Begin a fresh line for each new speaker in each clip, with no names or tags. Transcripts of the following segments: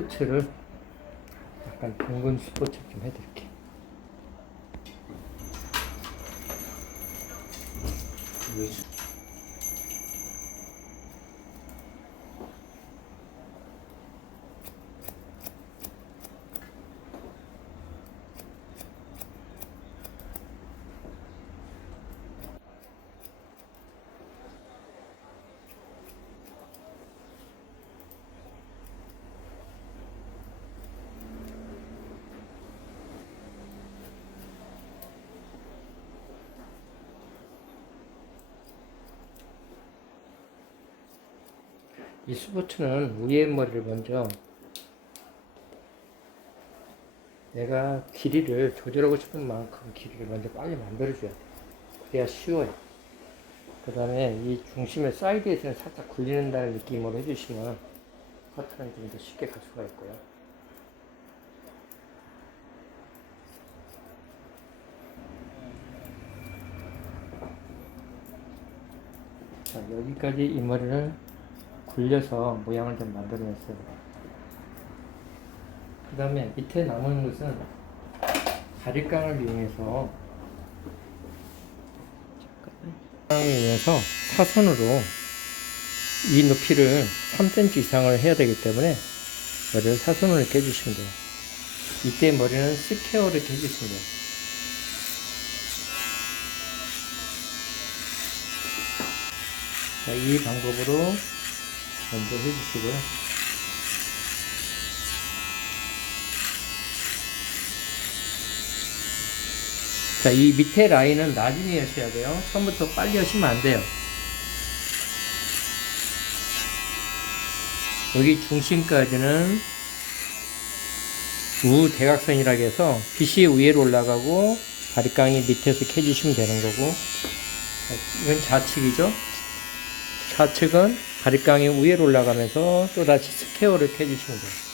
스포츠를 약간 둥근 스포츠 좀 해드릴게. 이 스포츠는 위에 머리를 먼저 내가 길이를 조절하고 싶은 만큼 길이를 먼저 빨리 만들어줘야 돼. 그래야 쉬워요. 그 다음에 이 중심의 사이드에서는 살짝 굴리는다는 느낌으로 해주시면 커트는 좀 더 쉽게 갈 수가 있고요. 자, 여기까지 이 머리를 굴려서 모양을 좀 만들어냈어요. 그 다음에 밑에 남은 것은 가리깡을 이용해서 가리깡을 이용해서 사선으로 이 높이를 3cm 이상을 해야 되기 때문에 머리를 사선으로 해주시면 돼요. 이때 머리는 스퀘어로 해주시면 돼요. 자, 이 방법으로 먼저 해주시고요. 자, 이 밑에 라인은 나중에 하셔야 돼요. 처음부터 빨리 하시면 안 돼요. 여기 중심까지는 우 대각선이라고 해서 빛이 위로 올라가고 바리깡이 밑에서 켜주시면 되는 거고 자, 이건 좌측이죠. 좌측은 바리깡이 위로 올라가면서 또다시 스퀘어를 켜주시면 돼요.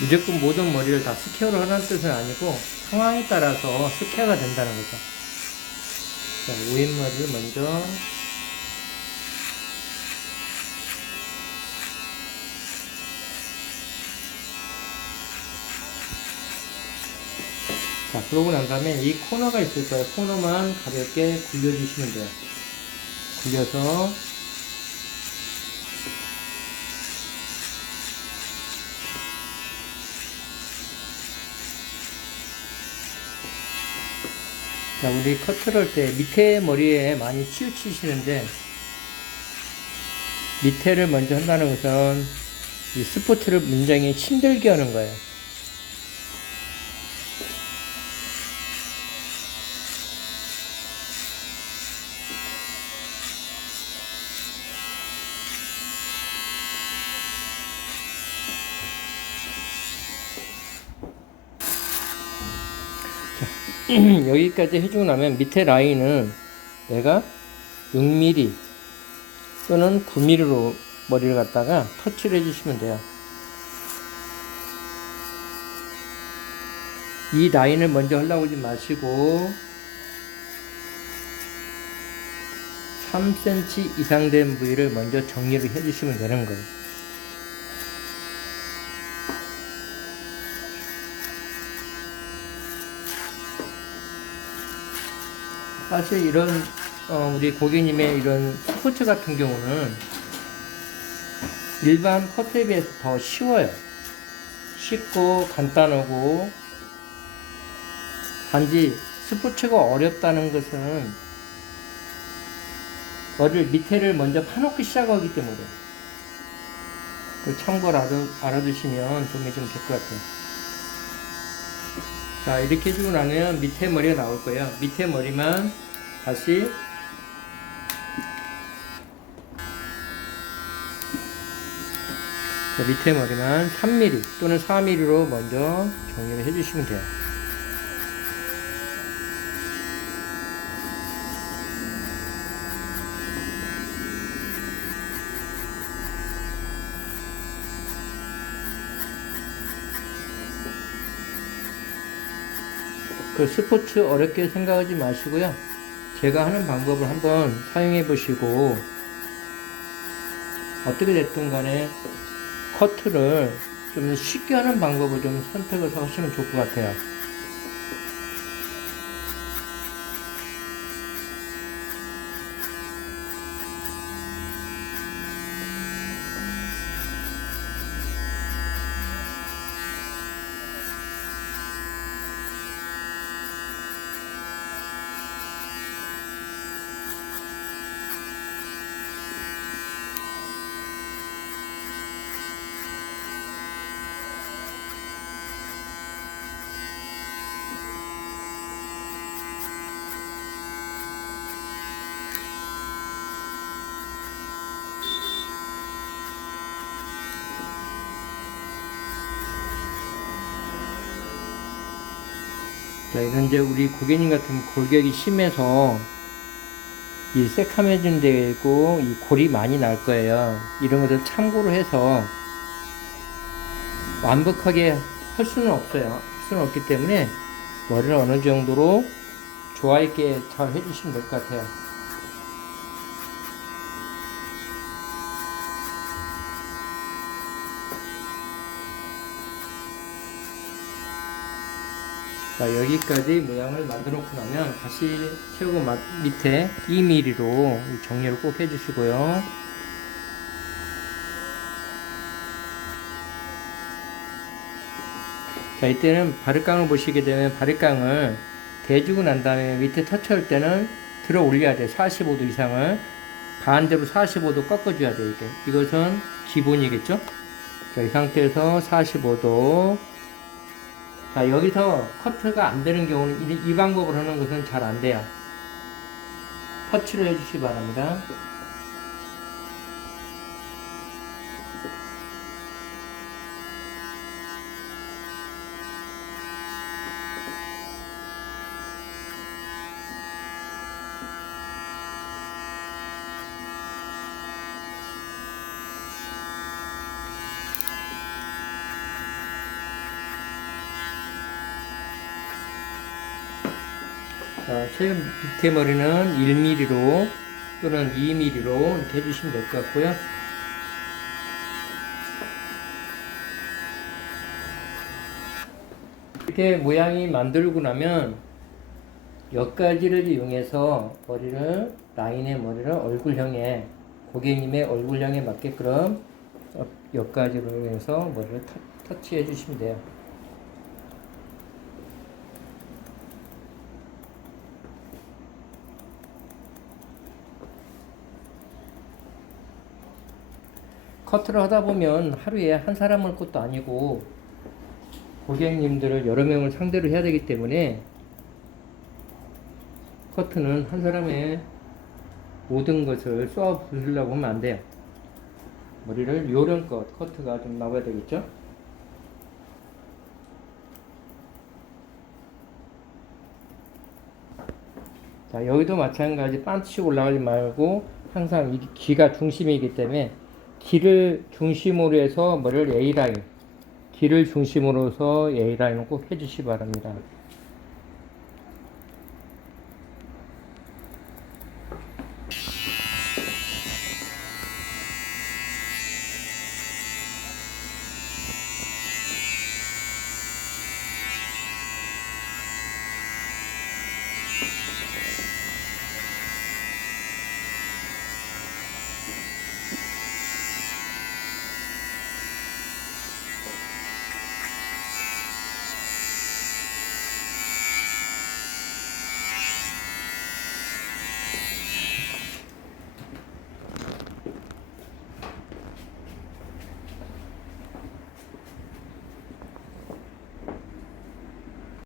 무조건 모든 머리를 다 스퀘어로 하라는 뜻은 아니고 상황에 따라서 스퀘어가 된다는 거죠. 자, 오인머리를 먼저 자, 그러고 난 다음에 이 코너가 있을 거예요. 코너만 가볍게 굴려주시면 돼요. 굴려서 자, 우리 커트를 할 때 밑에 머리에 많이 치우치시는데 밑에를 먼저 한다는 것은 이 스포츠를 굉장히 힘들게 하는 거예요. 여기까지 해주고 나면 밑에 라인은 내가 6mm 또는 9mm로 머리를 갖다가 터치를 해주시면 돼요. 이 라인을 먼저 하지 마시고 3cm 이상 된 부위를 먼저 정리를 해주시면 되는 거예요. 사실 이런 어, 우리 고객님의 이런 스포츠 같은 경우는 일반 커트에 비해서 더 쉬워요. 쉽고 간단하고 단지 스포츠가 어렵다는 것은 머리를 밑에를 먼저 파놓고 시작하기 때문에 그 참고로 알아, 알아 두시면 도움이 좀 될 것 같아요. 자 이렇게 해주고 나면 밑에 머리가 나올 거예요. 밑에 머리만 다시 자, 밑에 머리만 3mm 또는 4mm로 먼저 정리를 해주시면 돼요. 그 스포츠 어렵게 생각하지 마시고요. 제가 하는 방법을 한번 사용해 보시고 어떻게 됐든 간에 커트를 좀 쉽게 하는 방법을 좀 선택을 하시면 좋을 것 같아요. 이제 우리 고객님 같은 골격이 심해서 이 새카매진 되고 이 골이 많이 날 거예요. 이런 것들 참고로 해서 완벽하게 할 수는 없어요. 할 수는 없기 때문에 머리를 어느 정도로 조화 있게 잘 해주시면 될 것 같아요. 자 여기까지 모양을 만들어 놓고 나면 다시 최고 맛- 밑에 2mm로 정리를 꼭 해주시고요. 자 이때는 바르깡을 보시게 되면 바르깡을 대주고 난 다음에 밑에 터치할 때는 들어 올려야 돼. 45도 이상을. 반대로 45도 꺾어줘야 돼 이게. 이것은 기본이겠죠? 자, 이 상태에서 45도 자 여기서 커트가 안 되는 경우는 이, 이 방법을 하는 것은 잘 안 돼요. 터치를 해주시기 바랍니다 자, 최근 밑에 머리는 1mm로 또는 2mm로 이렇게 해주시면 될 것 같고요. 이렇게 모양이 만들고 나면 옆가지를 이용해서 머리를 라인의 머리를 얼굴형에 고객님의 얼굴형에 맞게끔 옆가지로 이용해서 머리를 터, 터치해 주시면 돼요. 커트를 하다 보면 하루에 한 사람 할 것도 아니고 고객님들을 여러 명을 상대로 해야 되기 때문에 커트는 한 사람의 모든 것을 쏘아 부수려고 하면 안 돼요. 머리를 요령껏 커트가 좀 나와야 되겠죠? 자, 여기도 마찬가지 반드시 올라가지 말고 항상 이 귀가 중심이기 때문에 귀를 중심으로 해서 머리를 A라인, 귀를 중심으로 해서 A라인을 꼭 해주시 기 바랍니다.